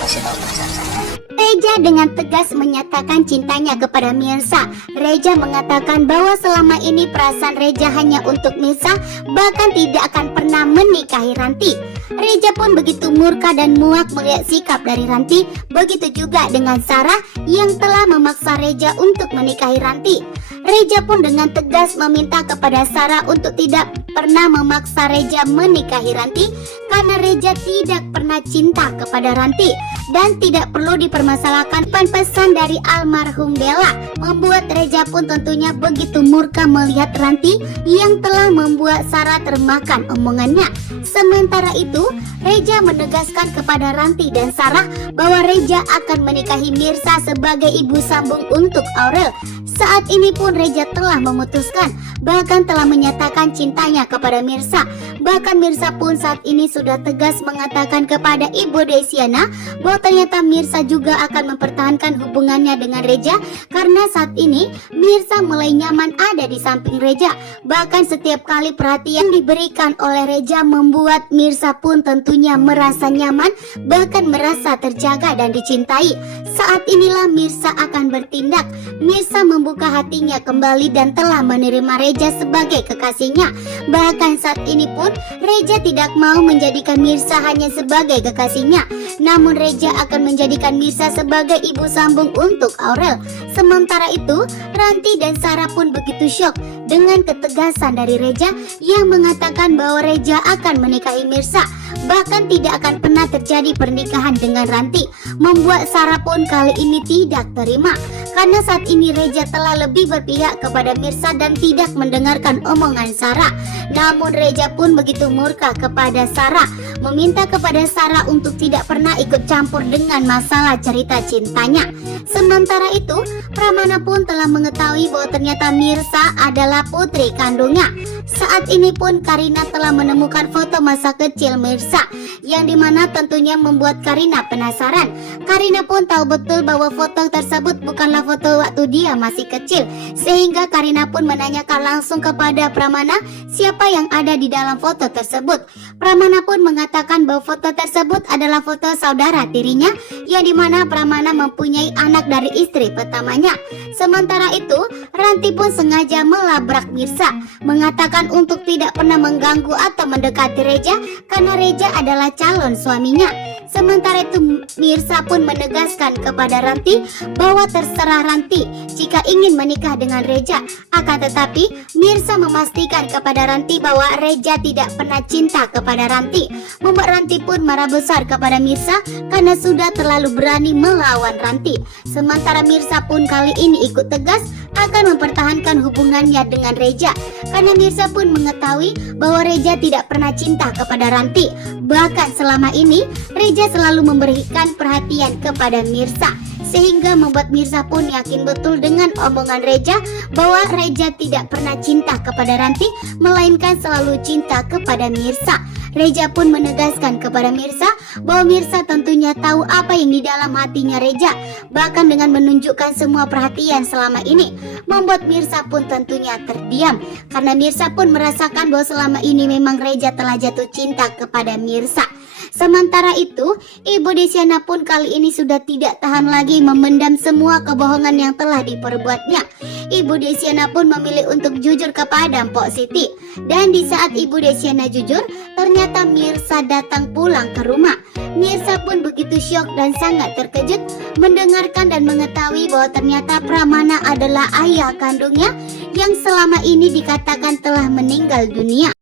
kasih tahu perasaan. Reja dengan tegas menyatakan cintanya kepada Mirsa. Reja mengatakan bahwa selama ini perasaan Reja hanya untuk Mirsa, bahkan tidak akan pernah menikahi Ranti. Reja pun begitu murka dan muak melihat sikap dari Ranti. Begitu juga dengan Sarah yang telah memaksa Reja untuk menikahi Ranti. Reja pun dengan tegas meminta kepada Sarah untuk tidak pernah memaksa Reja menikahi Ranti, karena Reja tidak pernah cinta kepada Ranti dan tidak perlu dipermasalahkan. Pesan dari almarhum Bella membuat Reja pun tentunya begitu murka melihat Ranti yang telah membuat Sarah termakan omongannya. Sementara itu, Reja menegaskan kepada Ranti dan Sarah bahwa Reja akan menikahi Mirsa sebagai ibu sambung untuk Aurel. Saat ini pun Reja telah memutuskan, bahkan telah menyatakan cintanya kepada Mirsa. Bahkan Mirsa pun saat ini sudah tegas mengatakan kepada Ibu Desiana bahwa ternyata Mirsa juga akan mempertahankan hubungannya dengan Reja, karena saat ini Mirsa mulai nyaman ada di samping Reja. Bahkan setiap kali perhatian diberikan oleh Reja membuat Mirsa pun tentunya merasa nyaman, bahkan merasa terjaga dan dicintai. Saat inilah Mirsa akan bertindak. Mirsa membuka hatinya kembali dan telah menerima Reja sebagai kekasihnya. Bahkan saat ini pun Reja tidak mau menjadikan Mirsa hanya sebagai kekasihnya, namun Reja akan menjadikan Mirsa sebagai ibu sambung untuk Aurel. Sementara itu, Ranti dan Sarah pun begitu syok dengan ketegasan dari Reja yang mengatakan bahwa Reja akan menikahi Mirsa. Bahkan tidak akan pernah terjadi pernikahan dengan Ranti, membuat Sarah pun kali ini tidak terima. Karena saat ini Reja telah lebih berpihak kepada Mirsa dan tidak mendengarkan omongan Sarah. Namun Reja pun begitu murka kepada Sarah, meminta kepada Sarah untuk tidak pernah ikut campur dengan masalah cerita cintanya. Sementara itu, Pramana pun telah mengetahui bahwa ternyata Mirsa adalah putri kandungnya. Saat ini pun Karina telah menemukan foto masa kecil Mirsa, yang dimana tentunya membuat Karina penasaran. Karina pun tahu betul bahwa foto tersebut bukanlah foto waktu dia masih kecil, sehingga Karina pun menanyakan langsung kepada Pramana siapa yang ada di dalam foto tersebut. Pramana pun mengatakan bahwa foto tersebut adalah foto saudara tirinya, yang dimana Pramana mempunyai anak dari istri pertamanya. Sementara itu, Ranti pun sengaja melabrak Mirsa, mengatakan untuk tidak pernah mengganggu atau mendekati Reja karena Reja adalah calon suaminya. Sementara itu, Mirsa pun menegaskan kepada Ranti bahwa terserah Ranti jika ingin menikah dengan Reja. Akan tetapi, Mirsa memastikan kepada Ranti bahwa Reja tidak pernah cinta kepada Ranti, membuat Ranti pun marah besar kepada Mirsa karena sudah terlalu berani melawan Ranti. Sementara Mirsa pun kali ini ikut tegas akan mempertahankan hubungannya dengan Reja, karena Mirsa pun mengetahui bahwa Reja tidak pernah cinta kepada Ranti. Bahkan selama ini Reja selalu memberikan perhatian kepada Mirsa, sehingga membuat Mirsa pun yakin betul dengan omongan Reja bahwa Reja tidak pernah cinta kepada Ranti, melainkan selalu cinta kepada Mirsa. Reja pun menegaskan kepada Mirsa bahwa Mirsa tentunya tahu apa yang di dalam hatinya Reja. Bahkan dengan menunjukkan semua perhatian selama ini, membuat Mirsa pun tentunya terdiam, karena Mirsa pun merasakan bahwa selama ini memang Reja telah jatuh cinta kepada Mirsa. Sementara itu, Ibu Desiana pun kali ini sudah tidak tahan lagi memendam semua kebohongan yang telah diperbuatnya. Ibu Desiana pun memilih untuk jujur kepada Mpok Siti. Dan di saat Ibu Desiana jujur, ternyata Mirsa datang pulang ke rumah. Mirsa pun begitu syok dan sangat terkejut mendengarkan dan mengetahui bahwa ternyata Pramana adalah ayah kandungnya yang selama ini dikatakan telah meninggal dunia.